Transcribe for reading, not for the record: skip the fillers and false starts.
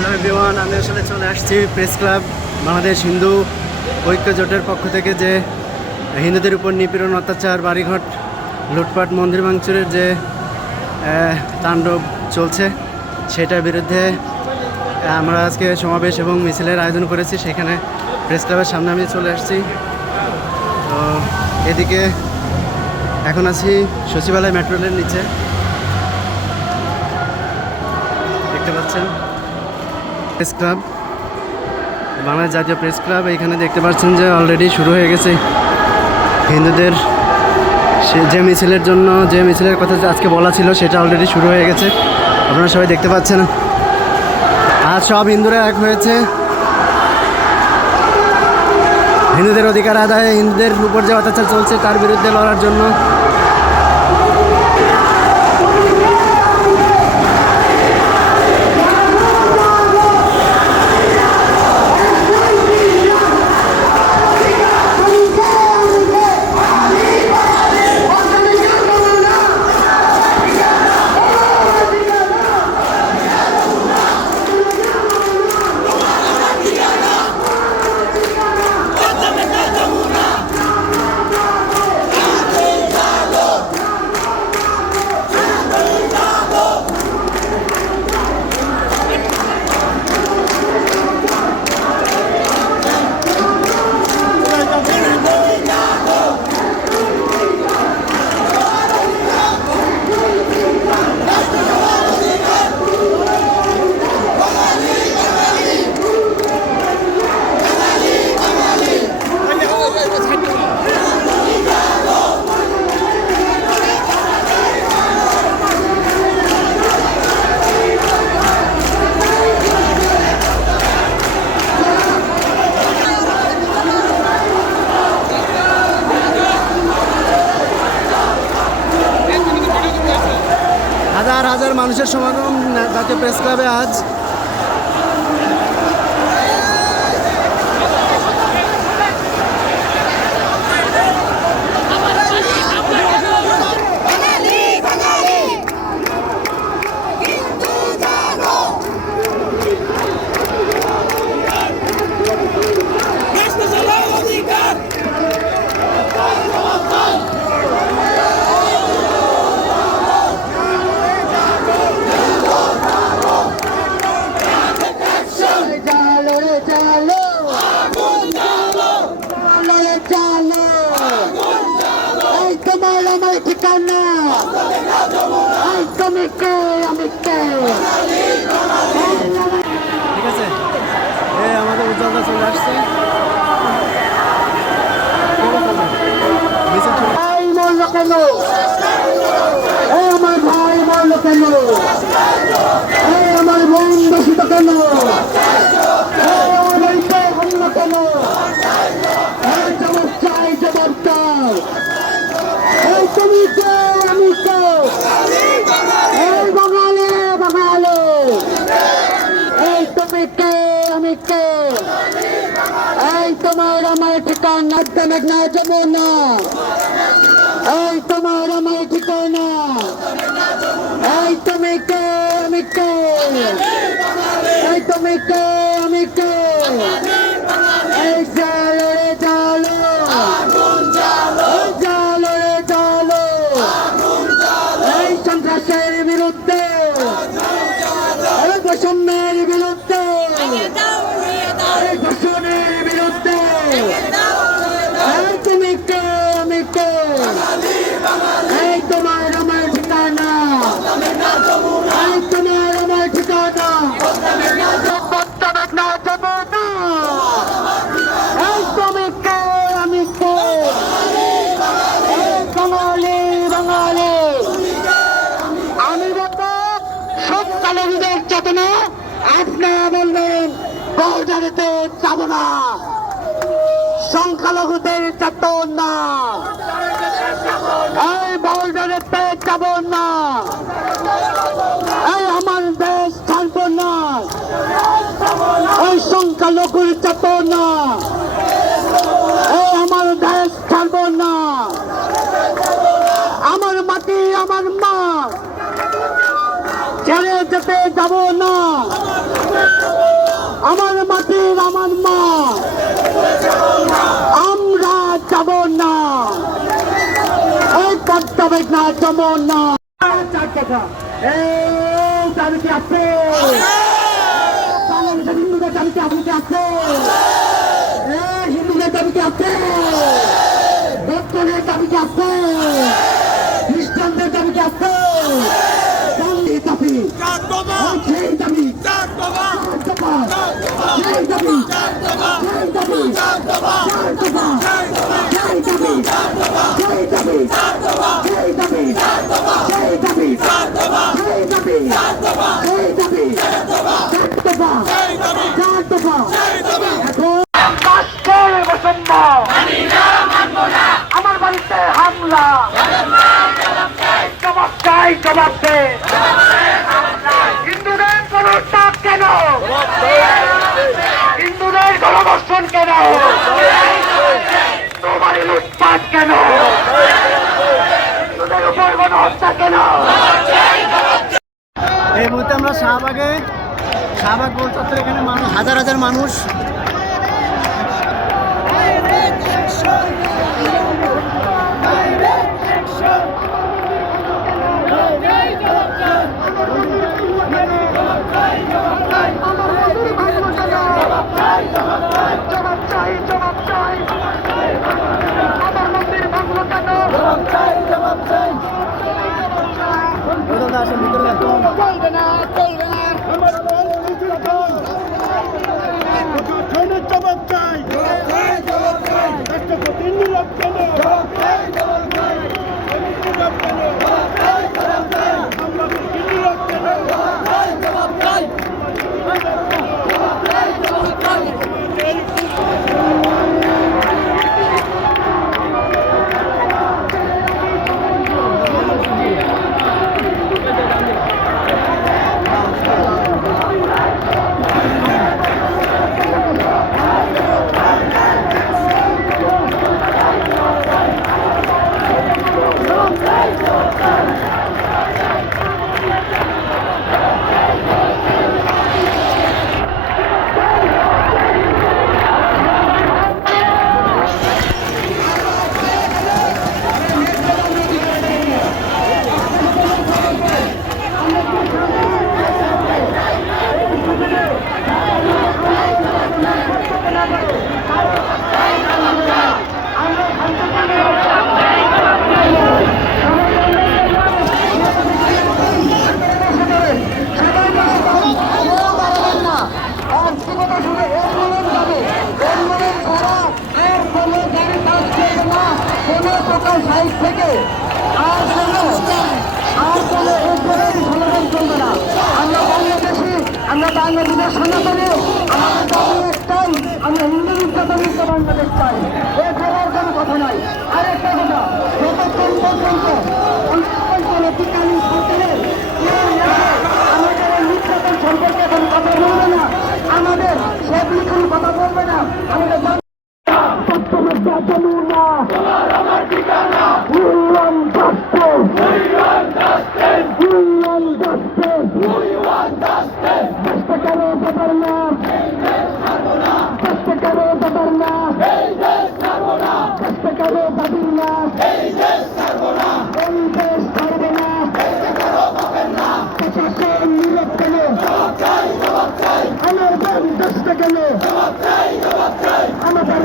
Hello everyone, আমি আসলে চলে আসছি প্রেস ক্লাব বাংলাদেশ হিন্দু ঐক্য জোটের পক্ষ থেকে যে হিন্দুদের উপর নিপীড়ন, অত্যাচার, বাড়িঘর লুটপাট, মন্দির ভাঙচুরের যে তাণ্ডব চলছে সেটার বিরুদ্ধে আমরা আজকে সমাবেশ এবং মিছিলের আয়োজন করেছি। সেখানে প্রেস ক্লাবের সামনে আমি চলে আসছি। তো এদিকে এখন আছি সচিবালয় মেট্রো রেলের নিচে, দেখতে পাচ্ছেন প্রেস ক্লাব, বাংলাদেশ জাতীয় প্রেস ক্লাব। এখানে দেখতে পাচ্ছেন যে অলরেডি শুরু হয়ে গেছে হিন্দুদের যে মিছিলের জন্য, যে মিছিলের কথা আজকে বলা ছিল সেটা অলরেডি শুরু হয়ে গেছে। আপনারা সবাই দেখতে পাচ্ছেন আজ সব হিন্দুরা এক হয়েছে হিন্দুদের অধিকার আদায়ে, হিন্দুদের উপর যে অত্যাচার চলছে তার বিরুদ্ধে লড়ার জন্য। হাজার হাজার মানুষের সমাগম জাতীয় প্রেস ক্লাবে আজ। ঠিকানা তুমি কে, আমি কে। ঠিক আছে, আমাদের উজ্জ্বলতা চলে আসছে। ভাই মরলো কেন, আমার ভাই মরলো কেন, আমার বোন দূষিত কেন, আমার বাড়িতে হামলো কেন, জবাব চাই, জবাব চাই। তুমি কে, আমি কে, বাঙালি বাঙালি, তুমি কে, আমি কে, তোমার আমার ঠিকানা না যমুনা, তোমার আমার ঠিকানা, তুমি কে, আমি কে, তুমি কে, আমি কে। জালো রে জালো, জালো রে জালো, সন্ত্রাসের বিরুদ্ধে, বৈষম্যের বিরুদ্ধে, দূষণের বিরুদ্ধে, তুমি কে, আমি কে, তোমার আমার ঠিকানা, তোমার আমার ঠিকানা, না যমুনা, তুমি কে, আমি কে, বাঙালি বাঙালি। আমি বলবো সংখ্যালঘুদের চেতনা, আপনারা বলবেন বর্ডারেতে যাব না, সংখ্যালঘুদের চেতনা, এই বর্ডারেতে যাব না, এই আমার দেশ ছাড়ব না, ওই সংখ্যালঘুর চেতনা, এই আমার দেশ ছাড়ব না, আমার মাটি আমার মা ছেড়ে যেতে যাব না। তারেক না, চমন না। চার কথা, এই দাবি কি আছে? বাংলাদেশের হিন্দুদের দাবি কি আপনি কি আছে? হিন্দুদের দাবি কি আছে? বৌদ্ধদের দাবি কি আছে? খ্রিস্টানদের দাবি কি আছে? গান্ধীর দাবি, সেই দাবি, সেই দাবি, আমার বাড়িতে হামলা, জবাব চাই, জবাব দে। হিন্দুদের গণহত্যা কেন? হিন্দুদের গণধর্ষণ কেন? তোমারই লুটপাট কেন? হিন্দুদের উপর গণহত্যা কেন? এই মুহূর্তে আমরা শাহবাগ গোল চত্বরে, এখানে মানুষ, হাজার হাজার মানুষ। চলবে না, চলবে না। জবাব চাই, রাষ্ট্রপতি নীরব কেন? সাইড থেকে আর কোনো উপরের ধরনের চলবে না। আমরা বাংলাদেশি, আমরা বাংলাদেশের সনাতনে, আমাদের দাবি একটাই, আমরা হিন্দু নির্যাতনমুক্ত বাংলাদেশ চাই। এ বলার কোনো কথা নাই। আরেকটা কথা, যতক্ষণ পর্যন্ত অন্তর্বর্তীকালীন সরকারের আমাদের এই নির্যাতন সম্পর্কে এখন কথা বলবে না, আমাদের সেগুলি কোনো কথা বলবে না, আমাদের আমাদের